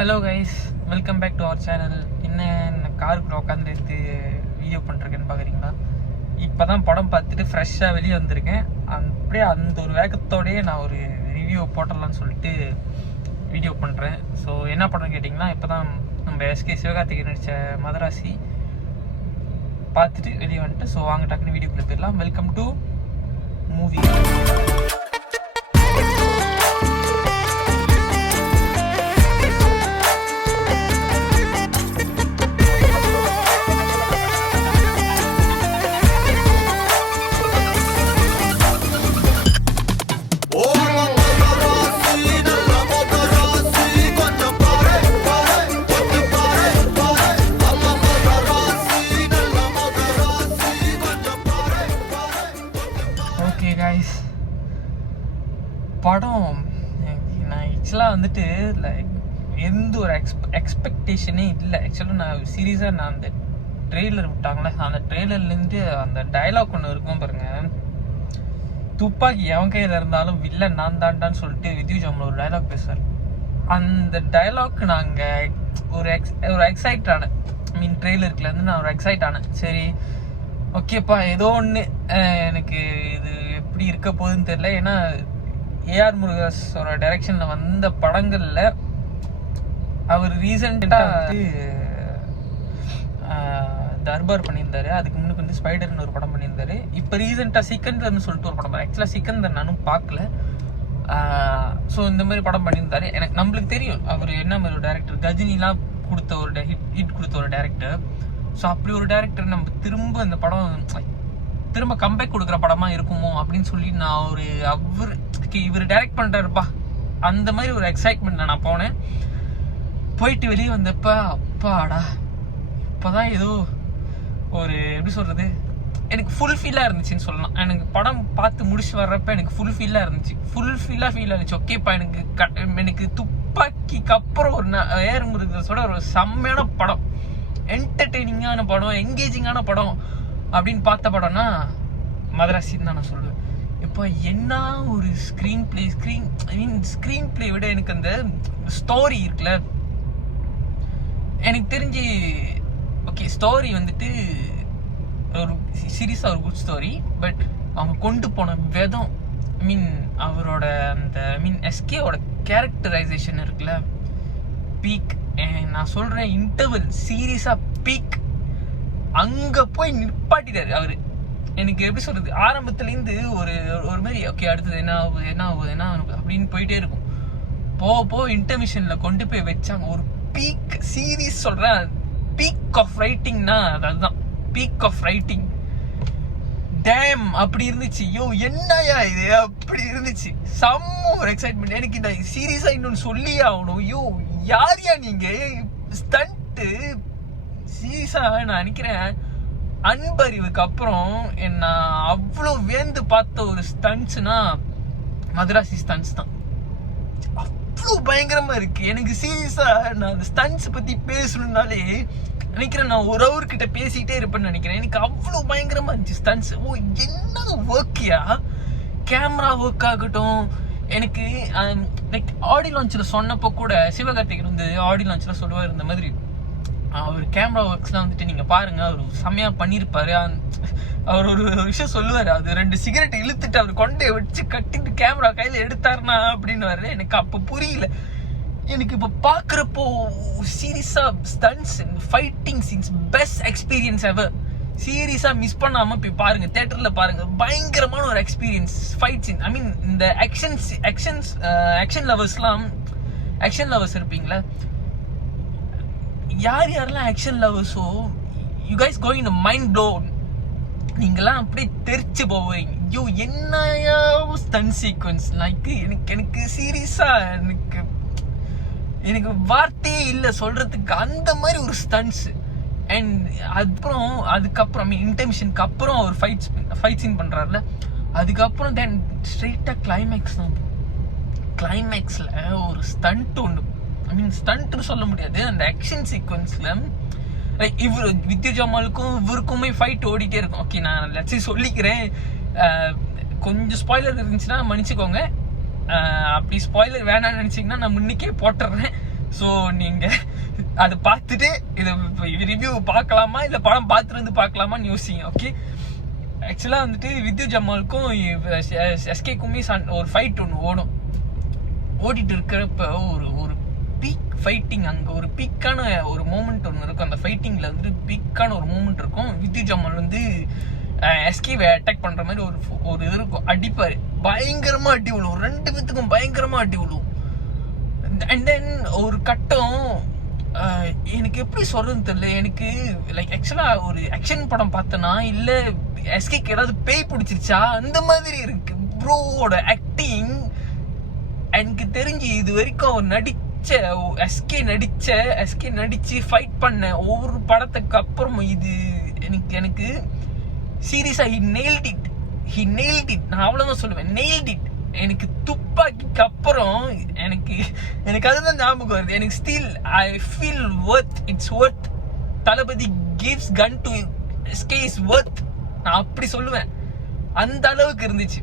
Hello guys, welcome back to our channel. என்ன காருக்குள்ள உட்காந்துட்டு வீடியோ பண்ணுறேன்னு பார்க்குறீங்களா? இப்போ தான் படம் பார்த்துட்டு ஃப்ரெஷ்ஷாக வெளியே வந்திருக்கேன். அப்படியே அந்த ஒரு வேகத்தோடையே நான் ஒரு ரிவ்யூ போட்டலான்னு சொல்லிட்டு வீடியோ பண்ணுறேன். ஸோ என்ன படம்னு கேட்டிங்கன்னா, இப்போ தான் நம்ம எஸ்கே சிவகார்த்திகேயன் நடித்த மதராசி பார்த்துட்டு வெளியே வந்துட்டு. ஸோ வாங்க டக்குன்னு வீடியோக்குள்ளே போயிடலாம். Welcome to movie. Okay guys, படம் நான் ஆக்சுவலாக வந்துட்டு லைக் எந்த ஒரு எக்ஸ்பெக்டேஷனே இல்லை. ஆக்சுவலாக நான் சீரியஸாக நான் அந்த ட்ரெய்லர் விட்டாங்களே, அந்த ட்ரெய்லர்லேருந்து அந்த டைலாக் ஒன்று இருக்கும் பாருங்க, துப்பாக்கி எவன் கையில் இருந்தாலும் வில்லன் நான் தாண்டான்னு சொல்லிட்டு வித்யூ ஜாமல் ஒரு டைலாக் பேசுவார். அந்த டைலாக் நாங்கள் ஒரு எக்ஸைட் ஆனேன். ட்ரெய்லருக்குலேருந்து நான் ஒரு எக்ஸைட் ஆனேன். சரி ஓகேப்பா, ஏதோ ஒன்று எனக்கு இது எப்படி இருக்க போகுதுன்னு தெரியல. ஏன்னா ஏஆர் முருகேசோட டைரக்ஷனில் வந்த படங்களில் அவர் ரீசெண்டாக வந்து தர்பார் பண்ணியிருந்தாரு. அதுக்கு முன்னுக்கு வந்து ஸ்பைடர்னு ஒரு படம் பண்ணியிருந்தாரு. இப்போ ரீசெண்டாக சிக்கந்தர்னு சொல்லிட்டு ஒரு படம். ஆக்சுவலாக சிக்கந்தர் நானும் பார்க்கல. ஸோ இந்த மாதிரி படம் பண்ணியிருந்தாரு. எனக்கு நம்மளுக்கு தெரியும் அவர் என்ன மாதிரி ஒரு டேரக்டர். கஜினிலாம் கொடுத்த ஒரு ஹிட் கொடுத்த ஒரு டேரக்டர். ஸோ அப்படி ஒரு டேரக்டர் நம்ம திரும்ப இந்த படம் திரும்ப கம்பேக் கொடுக்குற படமாக இருக்குமோ அப்படின்னு சொல்லி நான் இவர் டைரக்ட் பண்ணுறாருப்பா அந்த மாதிரி ஒரு எக்ஸைட்மெண்ட்டில் நான் போனேன். போயிட்டு வெளியே வந்தப்ப அப்பாடா, இப்போதான் ஏதோ ஒரு எப்படி சொல்கிறது, எனக்கு ஃபுல்ஃபில்லாக இருந்துச்சுன்னு சொல்லலாம். எனக்கு படம் பார்த்து முடிச்சு வர்றப்ப எனக்கு ஃபுல்ஃபில்லாக இருந்துச்சு. ஃபீலாக இருந்துச்சு. ஓகேப்பா, எனக்கு துப்பாக்கிக்கு அப்புறம் ஒரு ஏஆர் முருகேசோட ஒரு செம்மையான படம், என்டர்டெய்னிங்கான படம், என்கேஜிங்கான படம் அப்படின்னு பார்த்த படம்னா மதராசின்னு தான் நான் சொல்லுவேன். இப்போ என்ன ஒரு ஸ்க்ரீன் பிளே விட எனக்கு அந்த ஸ்டோரி இருக்குல்ல, எனக்கு தெரிஞ்சு ஓகே ஸ்டோரி வந்துட்டு ஒரு சீரியஸாக ஒரு குட் ஸ்டோரி. பட் அவங்க கொண்டு போன விதம், அவரோட அந்த எஸ்கேவோட கேரக்டரைசேஷன் இருக்குல்ல, பீக். நான் சொல்கிறேன், இன்டர்வல் சீரியஸாக பீக். அங்கே போய் நிப்பாட்டிட்டாரு அவர். எனக்கு எப்படி சொல்கிறது, ஆரம்பத்துலேருந்து ஒரு மாதிரி ஓகே அடுத்தது என்ன ஆகுது அப்படின்னு போயிட்டே இருக்கும். போ இன்டர்மிஷனில் கொண்டு போய் வச்சாங்க ஒரு பீக். சீரீஸ் சொல்கிறேன், பீக் ஆஃப் ரைட்டிங்னா அதுதான் பீக் ஆஃப் ரைட்டிங். டேம் அப்படி இருந்துச்சு. என்னையா இது அப்படி இருந்துச்சு. செம்ம ஒரு எக்ஸைட்மெண்ட். எனக்கு இந்த சீரியஸாக இன்னொன்று சொல்லியே ஆகணும். யாரையா நீங்கள் ஸ்டண்ட்டு சீரியஸாக நான் நினைக்கிறேன் அன்பறிவுக்கு அப்புறம் என்ன அவ்வளோ வேந்து பார்த்த ஒரு ஸ்டண்ட்ஸ்னா மதராசி ஸ்டண்ட்ஸ் தான். அவ்வளோ பயங்கரமா இருக்கு. எனக்கு சீரியஸா நான் அந்த ஸ்டண்ட்ஸ் பத்தி பேசணும்னாலே நினைக்கிறேன் நான் ஒரு அவர்கிட்ட பேசிக்கிட்டே இருப்பேன்னு நினைக்கிறேன். எனக்கு அவ்வளோ பயங்கரமா இருந்துச்சு ஸ்டண்ட்ஸ். என்ன ஒர்க்கியா, கேமரா ஒர்க் ஆகட்டும். எனக்கு லைக் ஆடி லான்ச்சில் சொன்னப்போ கூட சிவகார்த்திகேயன் வந்து ஆடி லான்ச்சில் சொல்லுவார் இந்த மாதிரி, அவர் கேமரா ஒர்க்ஸ்லாம் வந்துட்டு நீங்கள் பாருங்கள், அவர் செம்மையாக பண்ணியிருப்பாரு. அவர் ஒரு விஷயம் சொல்லுவார், அது 2 சிகரெட் இழுத்துட்டு அவர் கொண்டையை வச்சு கட்டிட்டு கேமரா கையில் எடுத்தாருனா அப்படின்னு. எனக்கு அப்போ புரியல. எனக்கு இப்போ பார்க்குறப்போ சீரியஸாக stunts and fighting scenes best experience ever. சீரியஸாக மிஸ் பண்ணாமல் போய் பாருங்கள், தேட்டரில் பாருங்கள். பயங்கரமான ஒரு எக்ஸ்பீரியன்ஸ். ஃபைட் சீன், இந்த ஆக்ஷன் லவர்ஸ் இருப்பீங்களா, யாரெல்லாம் ஆக்ஷன் லவர்ஸோ you guys going to mind blown. நீங்களாம் அப்படியே தெரிச்சு போவீங்க. என்னையா ஸ்டன் சீக்வன்ஸ். லைக் எனக்கு சீரியஸாக எனக்கு வார்த்தையே இல்லை சொல்கிறதுக்கு. அந்த மாதிரி ஒரு ஸ்டன்ஸ். அண்ட் அதுக்கப்புறம் இன்டர்மிஷனுக்கு அப்புறம் ஒரு ஃபைட் சீன் பண்ணுறாருல, அதுக்கப்புறம் தென் ஸ்ட்ரெயிட்டாக கிளைமேக்ஸில் ஒரு ஸ்டண்ட் ஒன்று. ஸ்டண்ட்னு சொல்ல முடியாது, அந்த ஆக்ஷன் சீக்வன்ஸில் லைக் வித்யூ ஜமாலுக்கும் இவருக்குமே ஃபைட் ஓடிட்டே இருக்கும். ஓகே, நான் லட்சி சொல்லிக்கிறேன், கொஞ்சம் ஸ்பாய்லர் இருந்துச்சுன்னா மன்னிச்சுக்கோங்க. அப்படி ஸ்பாய்லர் வேணாம்னு நினச்சிங்கன்னா நான் முன்னிக்கே போட்டுடுறேன். ஸோ நீங்கள் அதை பார்த்துட்டு இதை ரிவ்யூ பார்க்கலாமா இல்லை படம் பார்த்துட்டு வந்து பார்க்கலாமான்னு யோசிங்க. ஓகே, ஆக்சுவலாக வந்துட்டு வித்யூ ஜமாலுக்கும் எஸ்கேக்குமே ஒரு ஃபைட் ஒன்று ஓடிட்டு இருக்கிறப்ப ஒரு பீக் ஃபைட்டிங், அங்கே ஒரு பீக்கான ஒரு மூமெண்ட் ஒன்று இருக்கும். அந்த ஃபைட்டிங்கில் வந்துட்டு பீக்கான ஒரு மூமெண்ட் இருக்கும். வித்யூ ஜமால் வந்து எஸ்கேவை அட்டாக் பண்ணுற மாதிரி ஒரு இது இருக்கும். அடிப்பார், பயங்கரமாக அடி விழுவும், 2 பேத்துக்கும் பயங்கரமாக அடி விழுவும். அண்ட் தென் ஒரு கட்டம் எனக்கு எப்படி சொல்றதுன்னு தெரியல, எனக்கு லைக் ஆக்சுவலாக ஒரு ஆக்ஷன் படம் பார்த்தேன்னா இல்லை எஸ்கேக்கு ஏதாவது பேய் பிடிச்சிருச்சா அந்த மாதிரி இருக்கு. ப்ரோவோட ஆக்டிங் எனக்கு தெரிஞ்சு இது வரைக்கும் அவர் எஸ்கே நடிச்சு ஃபைட் பண்ண ஒவ்வொரு படத்துக்கு அப்புறமும் இது எனக்கு சீரியஸா ஹி நெயில்ட் இட். நான் அவ்வளவுதான் சொல்லுவேன், நெயில்ட் இட். எனக்கு துப்பாக்கிக்கு அப்புறம் எனக்கு அதுதான் ஞாபகம் வருது. எனக்கு still I feel it's worth. Thalapathy gives gun to SK is worth. நான் அப்படி சொல்லுவேன், அந்த அளவுக்கு இருந்துச்சு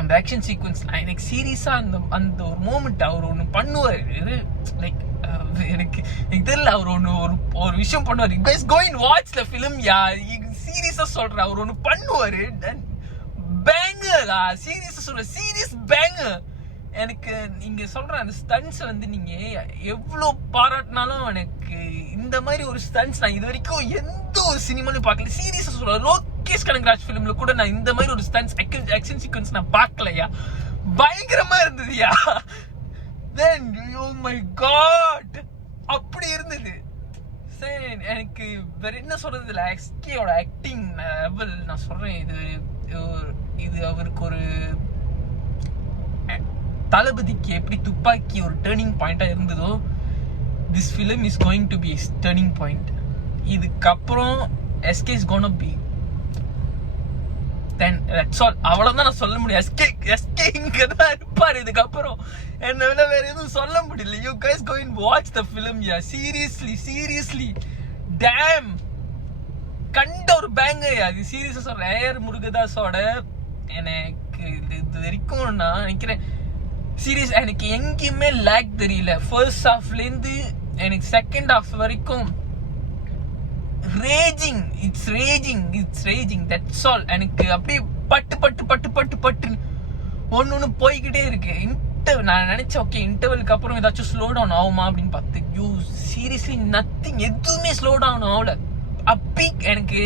அந்த ஆக்ஷன் சீக்வன்ஸ். எனக்கு சீரியஸா அந்த ஒரு மூமெண்ட் அவர் ஒன்று பண்ணுவார். லைக் எனக்கு தெரியல, அவர் ஒரு விஷயம் பண்ணுவார். You guys go and watch the film. சீரியஸா சொல்றேன், அவர் ஒன்று பண்ணுவாரு. பேங்கரா, சீரியஸா சொல்றேன், சீரியஸ் பேங்கர். எனக்கு நீங்க சொல்ற அந்த ஸ்டன்ட்ஸ் வந்து நீங்க எவ்வளோ பாராட்டினாலும் எனக்கு இந்த மாதிரி ஒரு ஸ்டன்ட்ஸ் நான் இது வரைக்கும் எந்த ஒரு சினிமாலையும் பார்க்கல. சீரியஸா சொல்றேன், லோகேஷ் கனகராஜ் ஃபிலிம்ல கூட நான் இந்த மாதிரி ஒரு ஸ்டன்ட்ஸ் ஆக்ஷன் சீக்வன்ஸ் நான் பார்க்கலையா. பயங்கரமா இருந்ததுயா. தென் ஓ மை காட், அப்படி இருந்தது. சரி, எனக்கு வேற என்ன சொல்றது இல்லை. எஸ்கேயோட ஆக்டிங் லெவல் நான் சொல்றேன், இது அவருக்கு ஒரு தளபதிக்கு எப்படி துப்பாக்கி ஒரு டேர்னிங் பாயிண்டா இருந்ததோ, this film is going to be turning point. இதுக்கப்புறம் SK is gonna be then that's all. அவ்வளவுதான் நான் சொல்ல முடியும். எஸ்கே இங்க தான் இருப்பாரு இதுக்கப்புறம். என்ன வேற எதுவும் சொல்ல முடியல. You guys go and watch the film. Yeah seriously damn கண்ட ஒரு பேங்கர். அது சீரியஸா சொல்றேன். ஏஆர் முருகதாஸோட எனக்கு இது வரைக்கும் நான் நினைக்கிறேன் சீரியஸ் எனக்கு எங்கேயுமே லேக் தெரியல. ஃபர்ஸ்ட் ஹாஃப்லேருந்து எனக்கு செகண்ட் ஹாஃப் வரைக்கும் இட்ஸ் ரேஜிங் தட்ஸ் ஆல். எனக்கு அப்படியே பட்டு ஒன்னு போய்கிட்டே இருக்கு. நான் நினைச்சேன் ஓகே இன்டர்வலுக்கு அப்புறம் ஏதாச்சும் ஸ்லோ டவுன் ஆகுமா அப்படின்னு பார்த்து, யூ சீரியஸ்லி நத்திங், எதுவுமே ஸ்லோ டவுன் ஆகல. அப்படி எனக்கு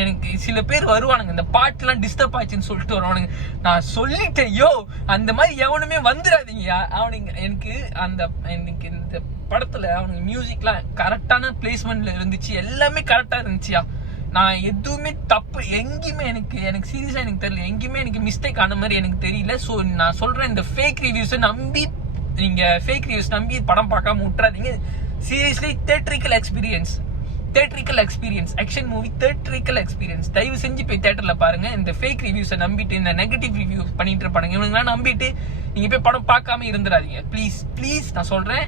எனக்கு சில பேர் வருவானுங்க, இந்த பாட்டுலாம் டிஸ்டர்ப் ஆச்சுன்னு சொல்லிட்டு வருவானுங்க. நான் சொல்லிட்டேன், யோ அந்த மாதிரி எவனுமே வந்துடாதீங்க அவனுங்க. எனக்கு இந்த படத்துல அவனுக்கு மியூசிக்லாம் கரெக்டான பிளேஸ்மெண்ட்ல இருந்துச்சு, எல்லாமே கரெக்டா இருந்துச்சியா. நான் எதுவுமே தப்பு எங்கேயுமே எனக்கு சீரியஸா எனக்கு தெரியல, எங்கேயுமே எனக்கு மிஸ்டேக் ஆன மாதிரி எனக்கு தெரியல. ஸோ நான் சொல்றேன், இந்த ஃபேக் ரிவ்யூஸை நம்பி படம் பார்க்காம விட்டுறாதீங்க. Seriously theatrical experience action movie, theatrical experience. தயவு செஞ்சு போய் தியேட்டர்ல பாருங்க. இந்த ஃபேக் ரிவ்யூஸை நம்பிட்டு, இந்த நெகட்டிவ் ரிவ்யூ பண்ணிட்டு இருப்பானுங்க, இவனுங்களாம் நம்பிட்டு நீங்க போய் படம் பார்க்காம இருந்துடாதீங்க. ப்ளீஸ் நான் சொல்றேன்,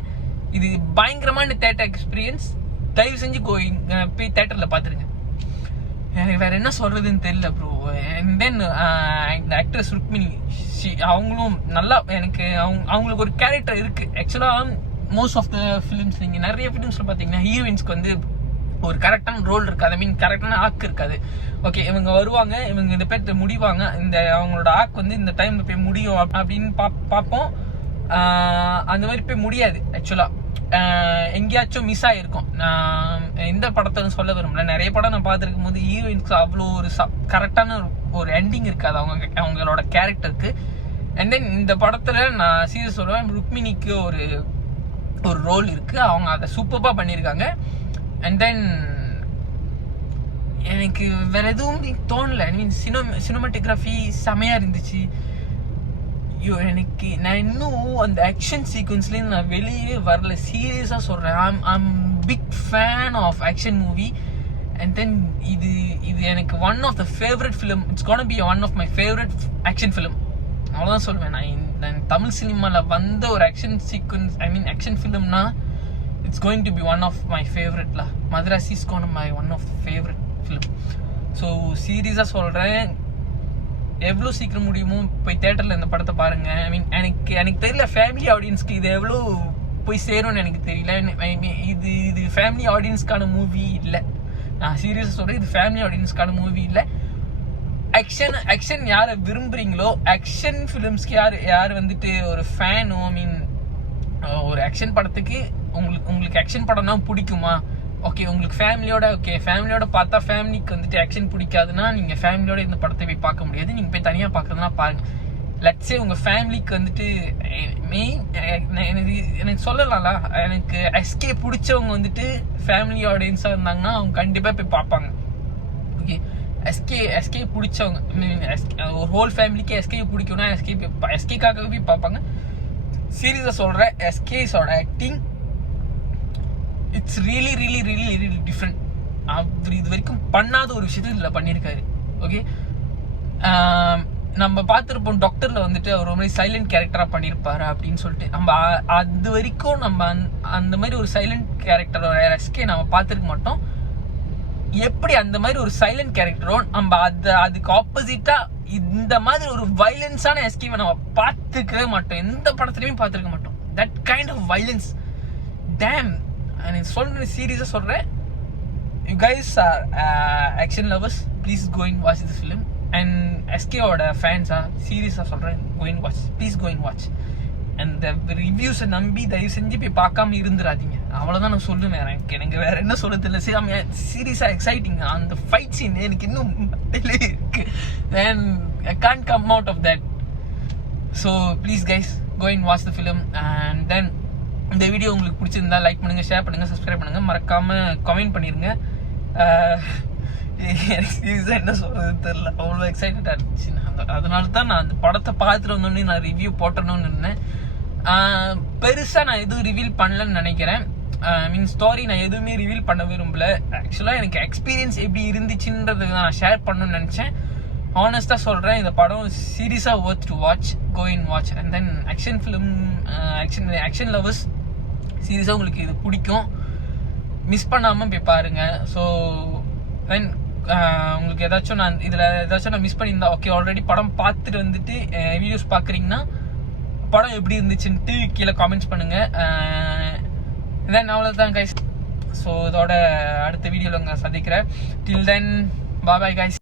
இது பயங்கரமான தியேட்டர் எக்ஸ்பீரியன்ஸ். தயவு செஞ்சு போய் தியேட்டர்ல பாத்துருங்க. எனக்கு வேற என்ன சொல்றதுன்னு தெரியல ப்ரோ. அண்ட் தென் இந்த ஆக்ட்ரஸ் ருக்மிணி, அவங்களும் நல்லா, எனக்கு அவங்களுக்கு ஒரு கேரக்டர் இருக்கு. ஆக்சுவலா மோஸ்ட் ஆஃப் த ஃபிலிம்ஸ் நீங்க நிறைய ஃபிலிம்ஸ்ல பாத்தீங்கன்னா ஹீரோயின்ஸ்க்கு வந்து ஒரு கரெக்டான ரோல் இருக்காது, ஐ மீன் கரெக்டான ஆக் இருக்காது. ஓகே, இவங்க வருவாங்க, இவங்க இந்த பேர் முடிவாங்க, இந்த அவங்களோட ஆக் வந்து இந்த டைம்ல போய் முடியும் அப்படின்னு பார்ப்போம். அந்த மாதிரி போய் முடியாது. ஆக்சுவலா எங்கேயாச்சும் மிஸ் ஆகிருக்கும். நான் எந்த படத்தை சொல்ல விரும்பல, நிறைய படம் நான் பார்த்துருக்கும் போது ஹீரோயின்ஸ்க்கு அவ்வளோ ஒரு கரெக்டான ஒரு எண்டிங் இருக்காது அவங்களோட கேரக்டருக்கு. அண்ட் தென் இந்த படத்துல நான் சீரியஸ் சொல்லுவேன், ருக்மிணிக்கு ஒரு ரோல் இருக்கு, அவங்க அதை சூப்பராக பண்ணியிருக்காங்க. அண்ட் தென் எனக்கு வேற எதுவும் தோணல. ஐ மீன் சினிமாட்டோகிராஃபி செமையா இருந்துச்சு. எனக்கு நான் இன்னும் அந்த ஆக்ஷன் சீக்வன்ஸ்லேருந்து நான் வெளியே வரல. சீரியஸாக சொல்கிறேன், I'm big fan of action movie. And then இது எனக்கு one of the favourite film. It's gonna be one of my favourite action film. அவ்வளோதான் சொல்லுவேன். நான் தமிழ் சினிமாவில் வந்த ஒரு action sequence, I mean action ஃபிலிம்னா it's going to be one of my ஃபேவரட்ல. Madharaasi is gonna my one of favourite film. So சீரியஸாக சொல்கிறேன், எவ்வளோ சீக்கிரம் முடியுமோ போய் தேட்டரில் இந்த படத்தை பாருங்க. ஐ மீன் எனக்கு தெரியல ஃபேமிலி ஆடியன்ஸ்க்கு இது எவ்வளோ போய் சேரும்னு எனக்கு தெரியல. இது இது ஃபேமிலி ஆடியன்ஸ்க்கான மூவி இல்லை. நான் சீரியஸாக சொல்கிறேன், இது ஃபேமிலி ஆடியன்ஸ்க்கான மூவி இல்லை. ஆக்ஷன் யாரை விரும்புகிறீங்களோ, ஆக்ஷன் ஃபிலிம்ஸ்க்கு யார் வந்துட்டு ஒரு ஃபேனோ, ஐ மீன் ஒரு ஆக்ஷன் படத்துக்கு உங்களுக்கு ஆக்ஷன் படம்னா பிடிக்குமா, ஓகே உங்களுக்கு ஃபேமிலியோட பார்த்தா ஃபேமிலிக்கு வந்துட்டு ஆக்ஷன் பிடிக்காதுன்னா நீங்கள் ஃபேமிலியோட இந்த படத்தை போய் பார்க்க முடியாது. நீங்கள் போய் தனியாக பார்க்குறதுனா பாருங்கள். லட்சே உங்கள் ஃபேமிலிக்கு வந்துட்டு மெயின் எனக்கு சொல்லலாம்ல, எனக்கு எஸ்கே பிடிச்சவங்க வந்துட்டு ஃபேமிலி ஆடியன்ஸாக இருந்தாங்கன்னா அவங்க கண்டிப்பாக போய் பார்ப்பாங்க. ஓகே, எஸ்கே பிடிச்சவங்க ஒரு ஹோல் ஃபேமிலிக்கு எஸ்கே பிடிக்கும்னா எஸ்கேக்காகவே போய் பார்ப்பாங்க. சீரியஸாக சொல்கிறேன், எஸ்கேஸோட acting it's really really really really different. அவர் இது வரைக்கும் பண்ணாத ஒரு விஷயத்தை இதில் பண்ணியிருக்காரு. ஓகே, நம்ம பார்த்துருப்போம் டாக்டரில் வந்துட்டு அவர் ஒரு மாதிரி சைலண்ட் கேரக்டராக பண்ணியிருப்பாரு அப்படின்னு சொல்லிட்டு. நம்ம அது வரைக்கும் நம்ம அந்த மாதிரி ஒரு சைலண்ட் கேரக்டரோட எஸ்கே நம்ம பார்த்துருக்க மாட்டோம். எப்படி அந்த மாதிரி ஒரு சைலண்ட் கேரக்டரோ நம்ம அதுக்கு ஆப்போசிட்டா இந்த மாதிரி ஒரு வைலன்ஸான எஸ்கேவை நம்ம பார்த்துக்கவே மாட்டோம். எந்த படத்துலையுமே பார்த்துருக்க மாட்டோம். That kind of violence, damn. நான் சொல்றேன், சீரியஸாக சொல்கிறேன், you guys are action lovers, please go and watch this film. And எஸ்கேவோட ஃபேன்ஸா சீரியஸாக சொல்கிறேன், go and watch, please go and watch. அந்த ரிவ்யூஸை நம்பி தயவு செஞ்சு போய் பார்க்காம இருந்துடாதீங்க. அவ்வளோதான் நான் சொல்லுவேன். எனக்கு வேற என்ன சொல்றது இல்லை. சீரியஸாக எக்ஸைட்டிங். அந்த ஃபைட் சீன் எனக்கு இன்னும் இருக்கு. Then I can't come out of that. So please guys, go and watch the film. And then இந்த வீடியோ உங்களுக்கு பிடிச்சிருந்தா லைக் பண்ணுங்க, ஷேர் பண்ணுங்க, சப்ஸ்கிரைப் பண்ணுங்க, மறக்காம கமெண்ட் பண்ணிருங்க. எனக்கு என்ன சொல்றது தெரியல, அவ்வளோ எக்ஸைட்டடாக இருந்துச்சு. அதனால தான் நான் அந்த படத்தை பார்த்துட்டு வந்தோடனே நான் ரிவ்யூ போட்டணும்னு இருந்தேன். பெருசாக நான் எதுவும் ரிவீல் பண்ணலன்னு நினைக்கிறேன். மீன் ஸ்டோரி நான் எதுவுமே ரிவீல் பண்ண விரும்பல. ஆக்சுவலாக எனக்கு எக்ஸ்பீரியன்ஸ் எப்படி இருந்துச்சுன்றது நான் ஷேர் பண்ணணும்னு நினச்சேன். ஹானஸ்டாக சொல்கிறேன், இந்த படம் சீரியஸாக worth to watch. Go in watch. And then action film, action lovers சீரியஸாக உங்களுக்கு இது பிடிக்கும், மிஸ் பண்ணாமல் போய் பாருங்கள். ஸோ தென் உங்களுக்கு ஏதாச்சும் நான் மிஸ் பண்ணியிருந்தா, ஓகே ஆல்ரெடி படம் பார்த்துட்டு வந்துட்டு வீடியோஸ் பார்க்குறீங்கன்னா படம் எப்படி இருந்துச்சுன்ட்டு கீழே காமெண்ட்ஸ் பண்ணுங்கள். தென் அவ்வளோதான் கைஸ். ஸோ இதோட அடுத்த வீடியோவில் உங்களை சந்திக்கிறேன். டில் தென் பாய் பாய் கைஸ்.